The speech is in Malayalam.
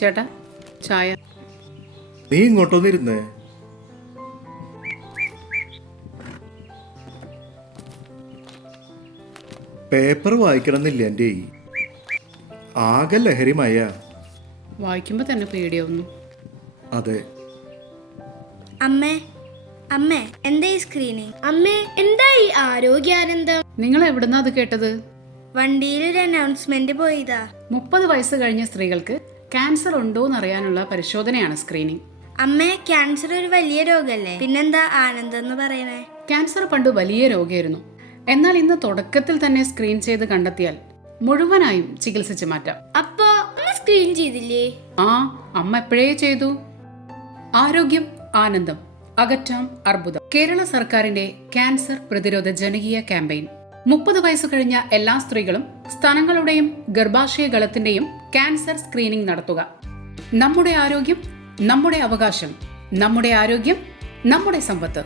ചേട്ടാ ചായ. നീ ഇങ്ങോട്ടൊന്നിരുന്നേ. പേപ്പർ വായിക്കണമെന്നില്ല എൻ്റെ. ആകെ ലഹരിമായ. വായിക്കുമ്പോ തന്നെ പേടിയാവുന്നു. അതെ. അമ്മേ അമ്മേ എന്താ ഈ സ്ക്രീനിങ്? അമ്മേ എന്താ ഈ ആരോഗ്യാനന്ദം? നിങ്ങൾ എവിടുന്നാ അത് കേട്ടത്? വണ്ടിയിലൊരു അനൗൺസ്മെന്റ് പോയതാ. 30 വയസ്സ് കഴിഞ്ഞ സ്ത്രീകൾക്ക് ക്യാൻസർ ഉണ്ടോ എന്നറിയാനുള്ള പരിശോധനയാണ് സ്ക്രീനിങ്. അമ്മേ ക്യാൻസർ ഒരു വലിയ രോഗല്ലേ, പിന്നെന്താ ആനന്ദം എന്ന് പറയണേ? ക്യാൻസർ പണ്ട് വലിയ രോഗമായിരുന്നു. എന്നാൽ ഇന്ന് തുടക്കത്തിൽ തന്നെ സ്ക്രീൻ ചെയ്ത് കണ്ടെത്തിയാൽ മുഴുവനായും ചികിത്സിച്ച് മാറ്റാം. അപ്പൊ അമ്മ സ്ക്രീൻ ചെയ്തില്ലേ? ആ, അമ്മ എപ്പോഴേ ചെയ്തു. ആരോഗ്യം ആനന്ദം, അകറ്റാം അർബുദം. കേരള സർക്കാരിന്റെ ക്യാൻസർ പ്രതിരോധ ജനകീയ ക്യാമ്പയിൻ. 30 വയസ്സ് കഴിഞ്ഞ എല്ലാ സ്ത്രീകളും സ്തനങ്ങളുടെയും ഗർഭാശയ ഗളത്തിന്റെയും ക്യാൻസർ സ്ക്രീനിംഗ് നടത്തുക. നമ്മുടെ ആരോഗ്യം നമ്മുടെ അവകാശം. നമ്മുടെ ആരോഗ്യം നമ്മുടെ സമ്പത്ത്.